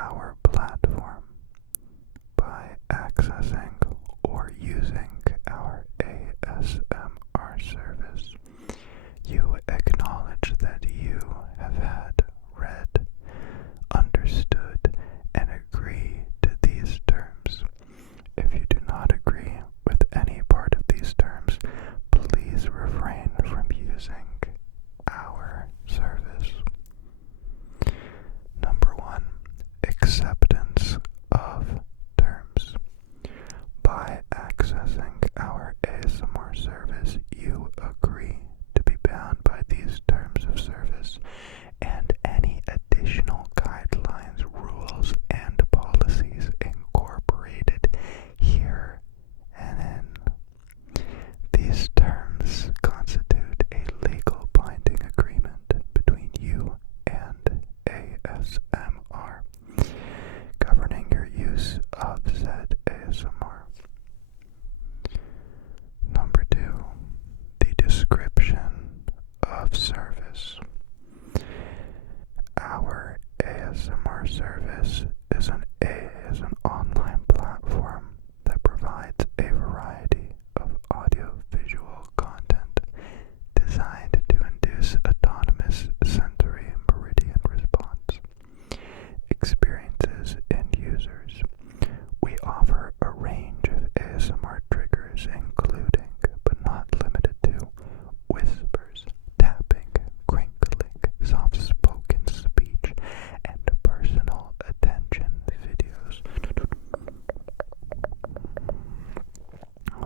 our platform by accessing or using our ASMR service. You acknowledge that you have had, read, understood, and agree to these terms. If you do not agree with any part of these terms, please refrain from using our service. Number 1, acceptance of terms. By accessing our ASMR service, you agree to be bound by these terms of service and any additional guidelines, rules, and policies incorporated here and in. These terms constitute a legal binding agreement between you and ASMR, governing your use of said ASMR. Number 2, the description of service. Our ASMR service is an online platform that provides a variety of audio-visual content designed to induce autonomous sensory meridian response experiences in users. We offer a range of ASMR triggers, including, but not limited to, whispers, tapping, crinkling, soft-spoken speech, and personal attention videos.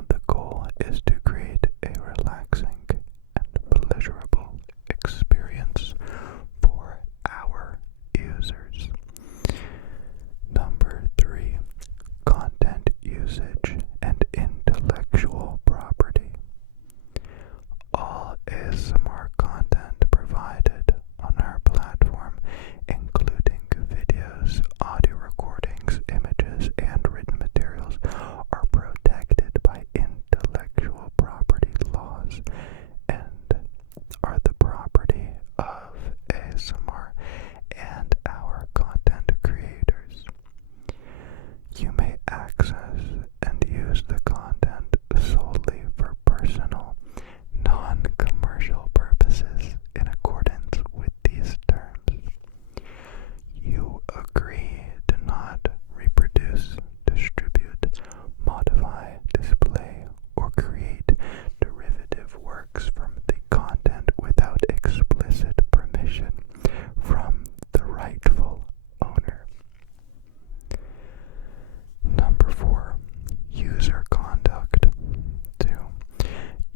The goal is to create a relaxing and pleasurable experience for our users. Number 3, content usage and intellectual property. All ASMR content provided on our platform, including videos, audio recordings, images, and written materials, are protected by intellectual property laws and are the property of ASMR and our content creators. You may access and use the content solely for personal, non-commercial purposes in accordance with these terms. You agree to not reproduce, distribute, modify, display, or create derivative works from the content without explicit permission from the rightful owner. Number 4, user conduct. 2,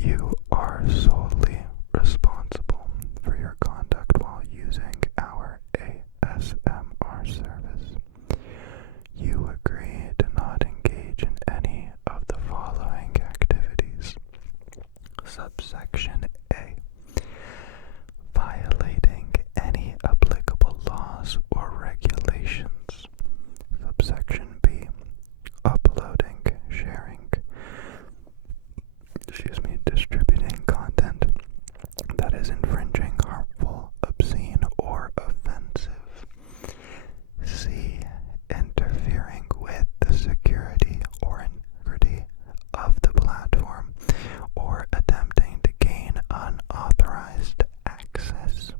you are solely responsible for your conduct while using our ASMR service. You agree to not engage in any of the following activities. Subsection A, violating any applicable laws or regulations. Subsection B, uploading, sharing, distributing content that is infringing, harmful, obscene, or offensive. C, interfering with the security or integrity of the platform or attempting to gain unauthorized access.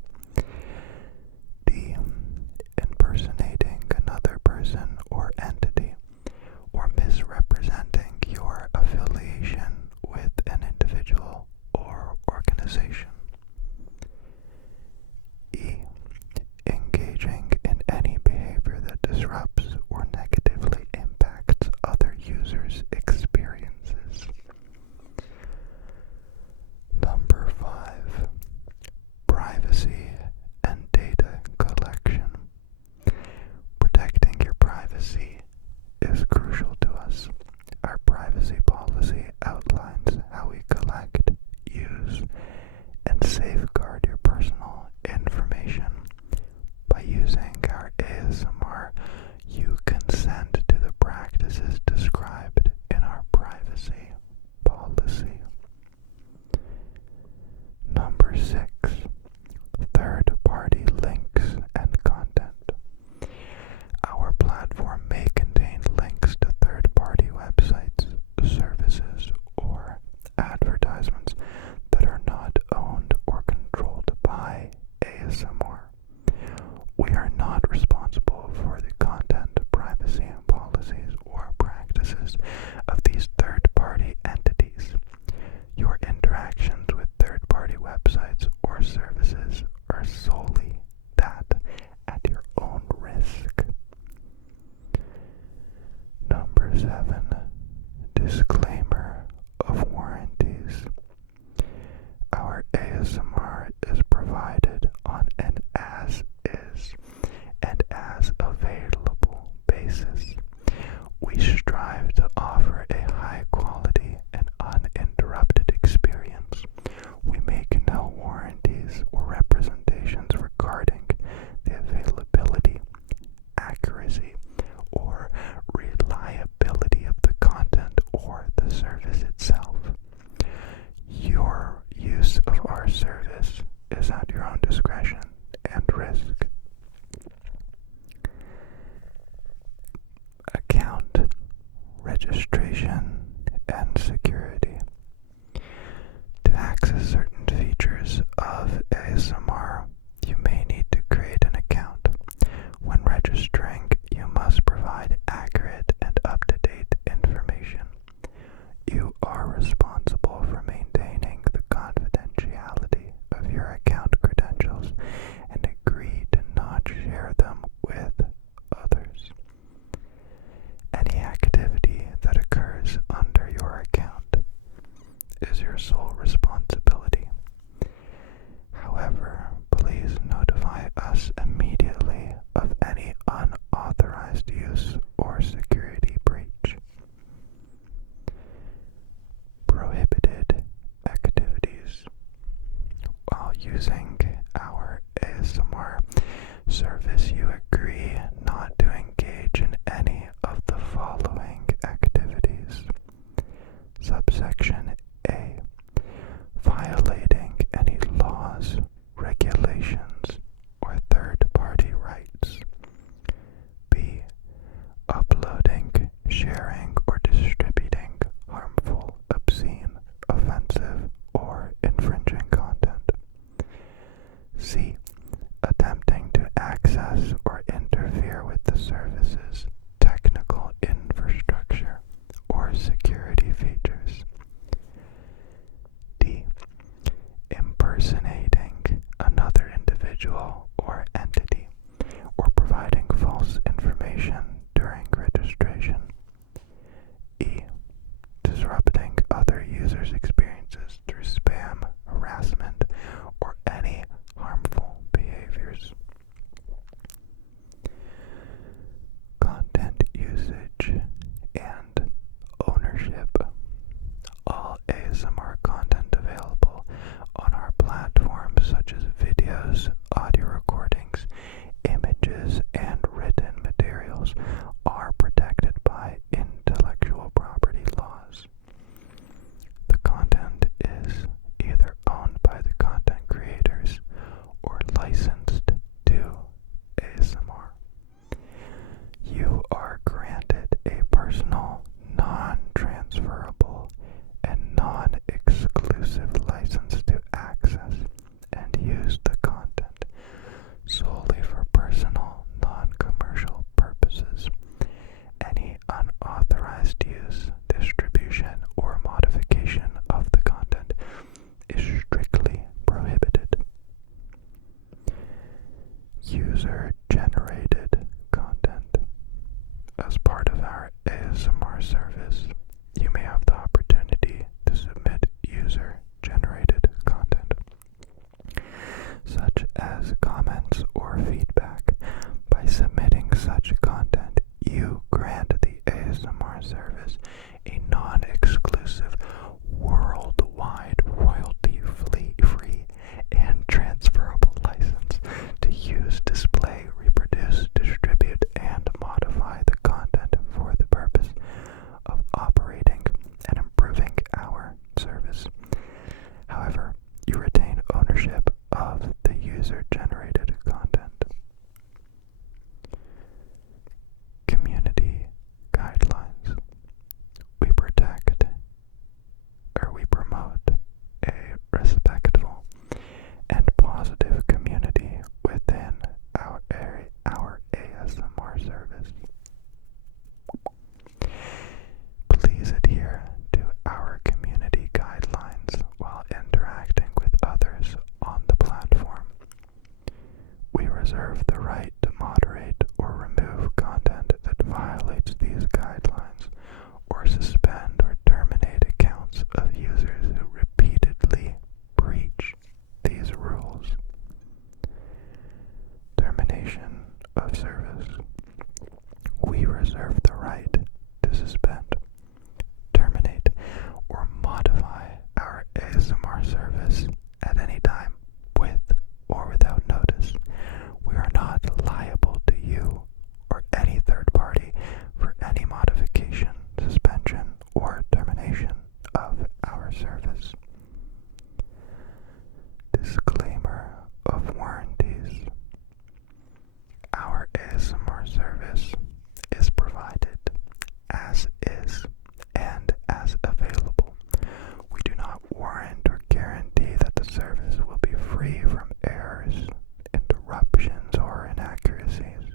D, impersonating another person or entity or misrepresenting your affiliation with an individual or organization. E, engaging in any behavior that disrupts or negatively impacts other users' experiences. Number 5, privacy and data collection. Protecting your privacy is crucial to us. Our privacy policy outlines how we collect, use, and safeguard your personal information. By using our ASMR, you consent to the practices described in our privacy policy. Number 6, third-party links and content. Our agree not to engage in any of the following activities. Subsection A. Violating any laws, regulations, or third-party rights. B. Uploading, sharing, or distributing harmful, obscene, offensive, or infringing content. C. Attempting to access or interfere with the service's technical infrastructure or security features. D. Impersonating another individual or entity, or providing false information during registration. E. Disrupting other users' experiences through spam, harassment, or any harmful behaviors. Content usage and ownership. All ASMR content available on our platforms, such as videos, audio recordings, images, and written materials, are protected by intellectual property laws. The content is either owned by the content creators or licensed to ASMR. You are granted a personal, non-transferable, and non-exclusive license to access and use the content solely for personal, non-commercial purposes. Any unauthorized use, distribution, or modification of the content is strictly prohibited. User-generated content. As part of our ASMR service, you may have the opportunity to submit user-generated content, such as comments or feedback. By submitting such content, you grant the ASMR service a non-exclusive, worldwide, royalty-free, and transferable license to use, display, reproduce, distribute, and modify the content for the purpose of operating and improving our service. However, you retain ownership of the user-generated content. Community guidelines. We promote a respectful and positive community within our ASMR service. Please adhere to our community guidelines while interacting with others on the platform. We reserve the right to moderate or remove content that violates these guidelines, or suspend or terminate accounts of users who repeatedly breach these rules. Termination of service. We reserve the right to suspend, terminate, or modify our ASMR service at any time, with or without notice. We are not liable to you or any third party for any modification, suspension, or termination of our service. Disclaimer of warranties. Our ASMR service is provided as is and as available. We do not warrant or guarantee that the service will be free from errors, interruptions, or inaccuracies.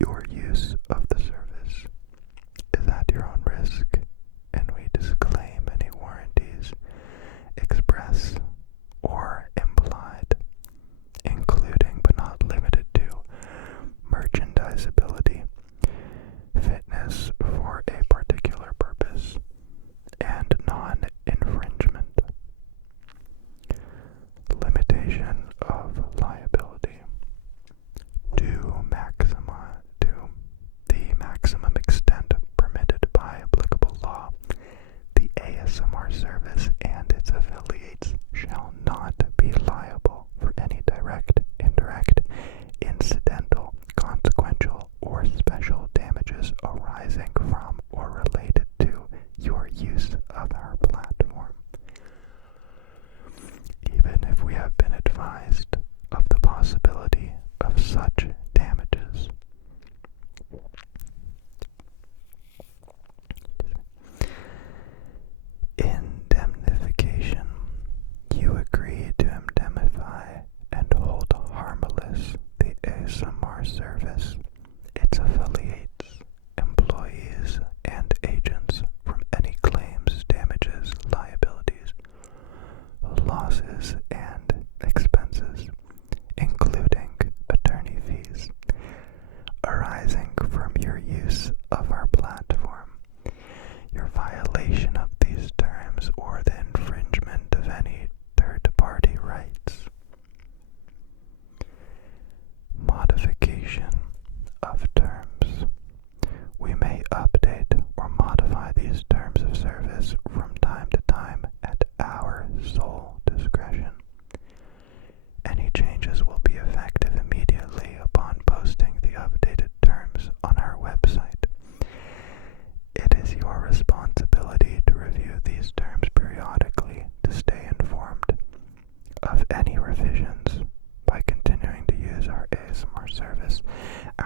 Your use of the service is at your own risk, and we disclaim any warranties, express or implied, including but not limited to merchandisability, fitness for a particular purpose, and non-infringement. Limitation of liability. To maximize the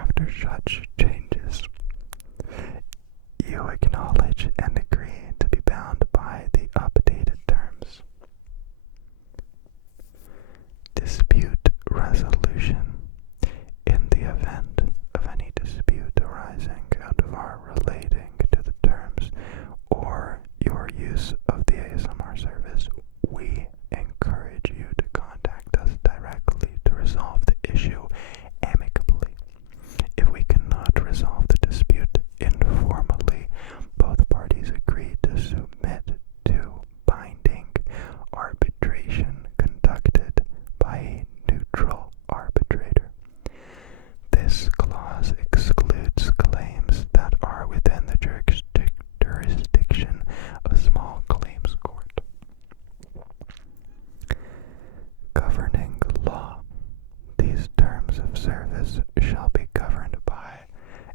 after such changes, you acknowledge and agree to be bound by the updated terms. Dispute resolution. In the event of any dispute arising out of our relating to the terms or your use of the ASMR service, we encourage you to contact us directly to resolve the issue amicably. If we cannot resolve the dispute informally, both parties agree to submit to binding arbitration conducted by a neutral arbitrator. This clause excludes claims that are within the jurisdiction of small claims court. Governing law. These terms of service shall be governed by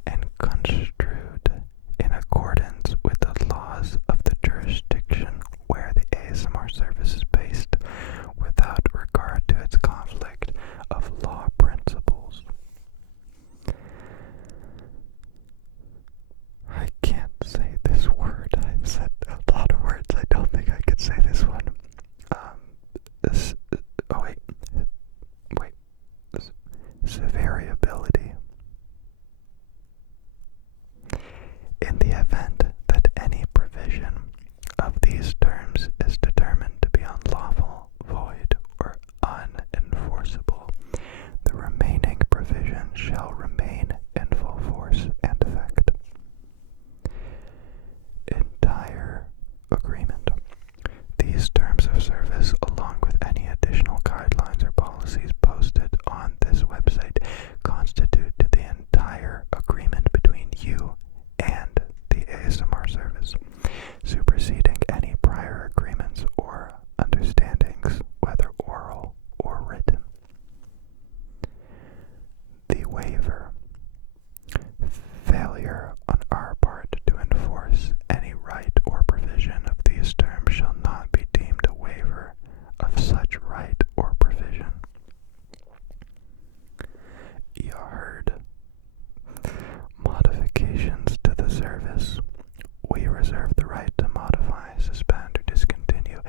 and construed in accordance with the laws of the jurisdiction where the ASMR service is based, without regard to its conflict of law principles. I can't say this word. I've said a lot of words. I don't think I could say this one. Severiability. In the event that any provision of these terms is determined to be unlawful, void, or unenforceable, the remaining provision shall remain in full force and effect. Entire agreement. These terms of service, along with any additional guidelines or policies posted on this website, constitute the entire agreement between you and the ASMR service, superseding any prior agreements or understandings, whether oral or written. The waiver. Failure on our part to enforce any right or provision of these terms shall not be deemed a waiver of such right or provision. You heard. Modifications to the service. We reserve the right to modify, suspend, or discontinue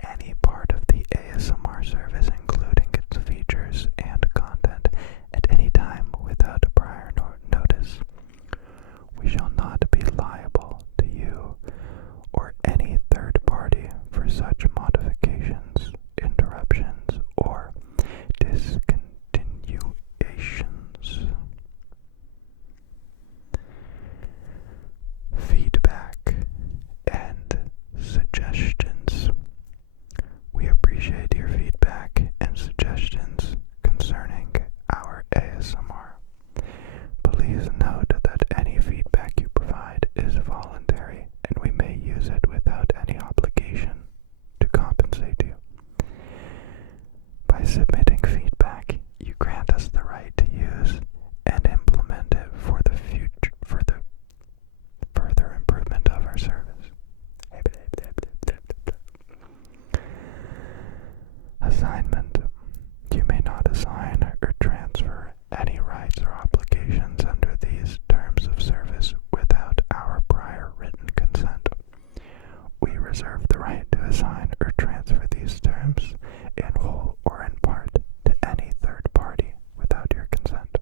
any part of the ASMR service, including its features and content, at any time without a prior notice. We shall not be liable to you or any third party for such modifications, interruptions, or discontinuations. Feedback and suggestions. We appreciate your feedback and suggestions concerning our ASMR. Please note that any feedback you provide is voluntary, and we may use it without any obligation to compensate you. By submitting feedback, you grant us the right to use and implement it for the further improvement of our service. Assignment. You may not assign or transfer any rights or obligations under these terms of service without our prior written consent. We reserve the right to assign or transfer these terms in whole or in part to any third party without your consent.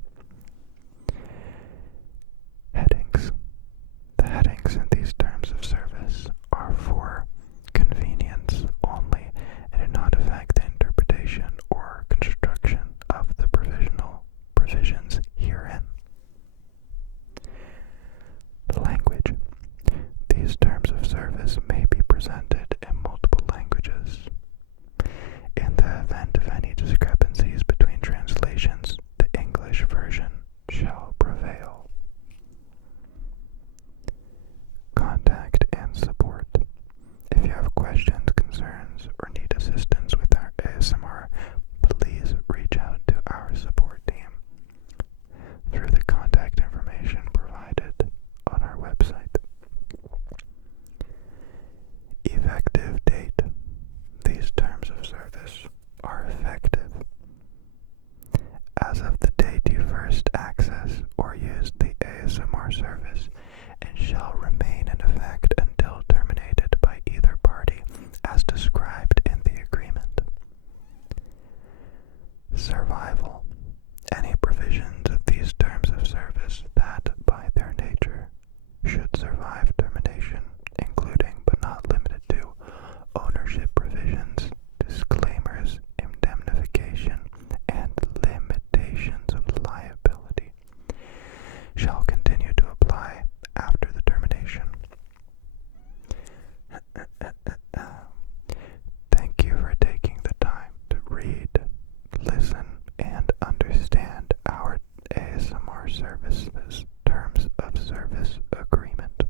Headings. The headings in these terms of service are for convenience only and do not affect the interpretation or construction of the provisions herein. Language. These terms of service may be presented in multiple languages. In the event of any discrepancies between translations, the English version shall prevail. Contact and support. If you have questions, concerns, or need assistance with our ASMR, please reach out to our support team through the contact information provided on our website. service and shall remain in effect until terminated by either party as described in the agreement. Survival. Any provisions of these terms of service that, by their nature, should survive termination, including but not limited to ownership provisions, disclaimers, indemnification, and limitations of liability, shall continue to apply after the termination. Thank you for taking the time to read, listen, and understand our ASMR Services Terms of Service Agreement.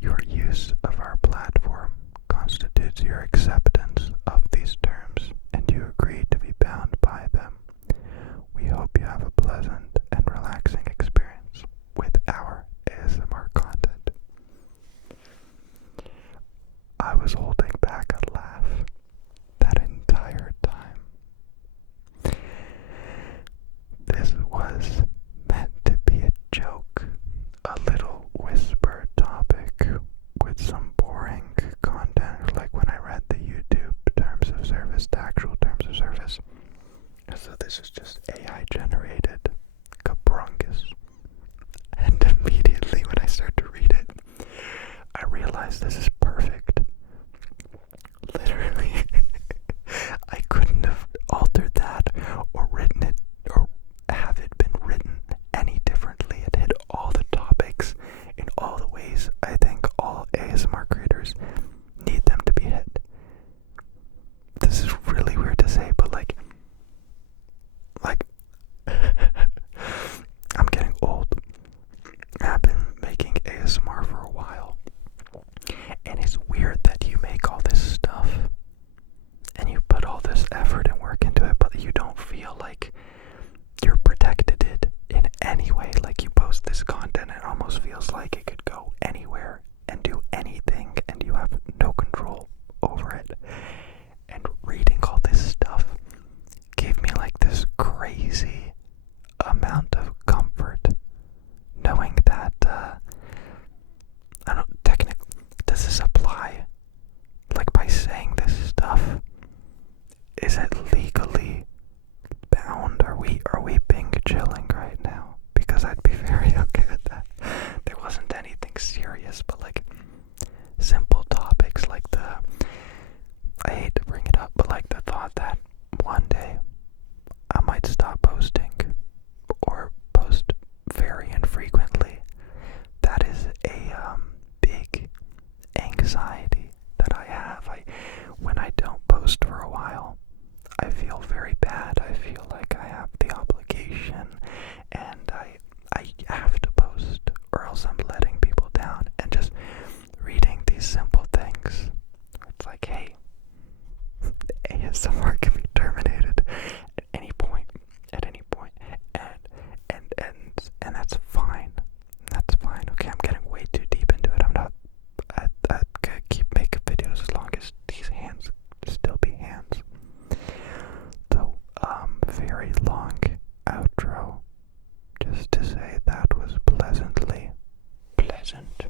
Your use of our platform constitutes your acceptance of these terms, and you agree to be bound by them. We hope you have a pleasant and relaxing experience with our ASMR content. I was holding back a laugh that entire time. This was meant to be a joke, a little whisper topic with some boring content, like when I read the YouTube terms of service, the actual terms of service. So this is just AI generated kabrungus. And immediately when I start to read it, I realized this is perfect. Literally, I couldn't have altered that or written it or have it been written any differently. It hit all the topics in all the ways I think all ASMR creators need them to be hit. This is really weird to say, but like I'm getting old. I've been making ASMR for a while, and it's weird that you make all this stuff and you put all this effort and work into it, but you don't feel like you're protected it in any way. Like you post this content, it almost feels like it could go anywhere and do anything, and you have no control over it. And reading all this stuff gave me like this crazy amount of comfort, knowing that I don't technically, does this apply? Like by saying this stuff, is it legally bound? Are we being chilling right now? Because I'd be very okay with that. There wasn't anything serious, but like simple topics like I hate to bring it up, but like the thought that one day I might stop posting or post very infrequently. That is a big anxiety that I have. When I don't post for a while, I feel very bad. I feel like I have the obligation and I have to post, or else I'm letting people down. And just reading these simple things, it's like, hey, ASMR can be terminated at any point, and that's fine. That's fine. Okay, I'm getting way too deep into it. I could keep making videos as long as these hands still be hands. So, very long outro, just to say that was pleasantly pleasant.